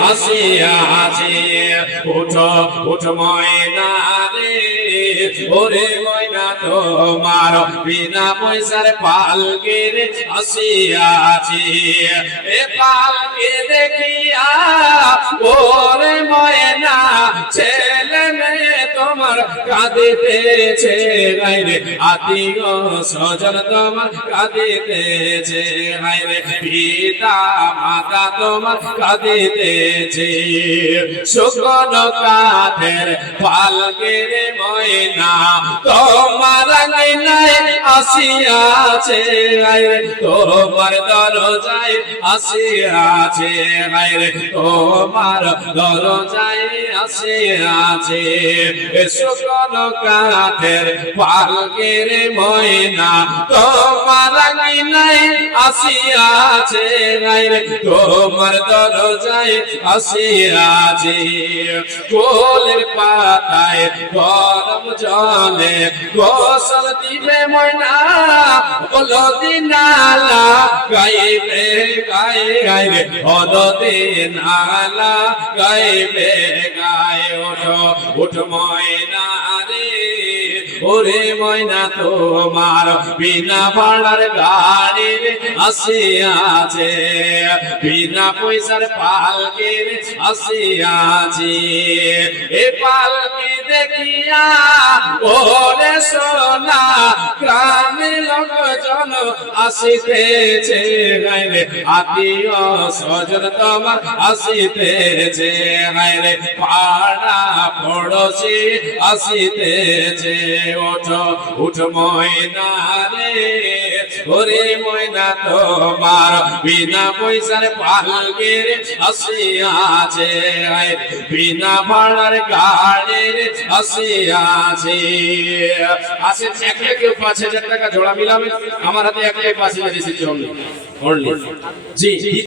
আসিয়াছে উঠো, উঠ ময়না রে ওরে ময়না তোমার বিনা পয়সার পালকে রে আসিয়াছে এ পালকে দেখিয়া ওরে ময়না মেয়ে তোমার কাঁদিতেছে গাইরে আত্মীয় স্বজন তোমার কাঁদিতেছে গাইরে পিতা মাতা তোমার কাঁদিতেছে শুকন কাঠের পালকের ময়না তোমার আসিয়াছে গাইরে তোমার দরজায় আসিয়াছে আইরে তোমার দরজায় আসিয়াছে। কোন কাঠের পালকের ময়না তোমার আঙিনায় আসিয়াছে গাইরে তোমার দরজায় আসিয়াছে। কোলের পাতায় গরম জলে গোসল দিবে ময়না বলো নালা গাইবে গায়ে গাইবে হলদি নালা, গাইবে, গায়ে ওঠো, উঠ ময়না রে, ওরে ময়না তোমার বিনা ভাড়ার গাড়ি আসিয়াছে, বিনা পয়সার পালকে আসিয়াছে। এ পালকি দেখিয়া ওরে সোনা গ্রামে লোকজন আসিতেছে গাইরে আত্মীয় স্বজন তোমার আসিতেছে গাইরে পাড়া পড়োশি আসিতেছে। ওঠো, উঠ ময়না রে ওরে ময়না তোমার। বিনা পয়সার পালকে আসিয়াছে বিনা ভাড়ার গাড়ির আসিয়াছে। আসে এক কেউ পাঁচ হাজার টাকা জোড়া আমার হাতে একটাই পাশে হাজার. জি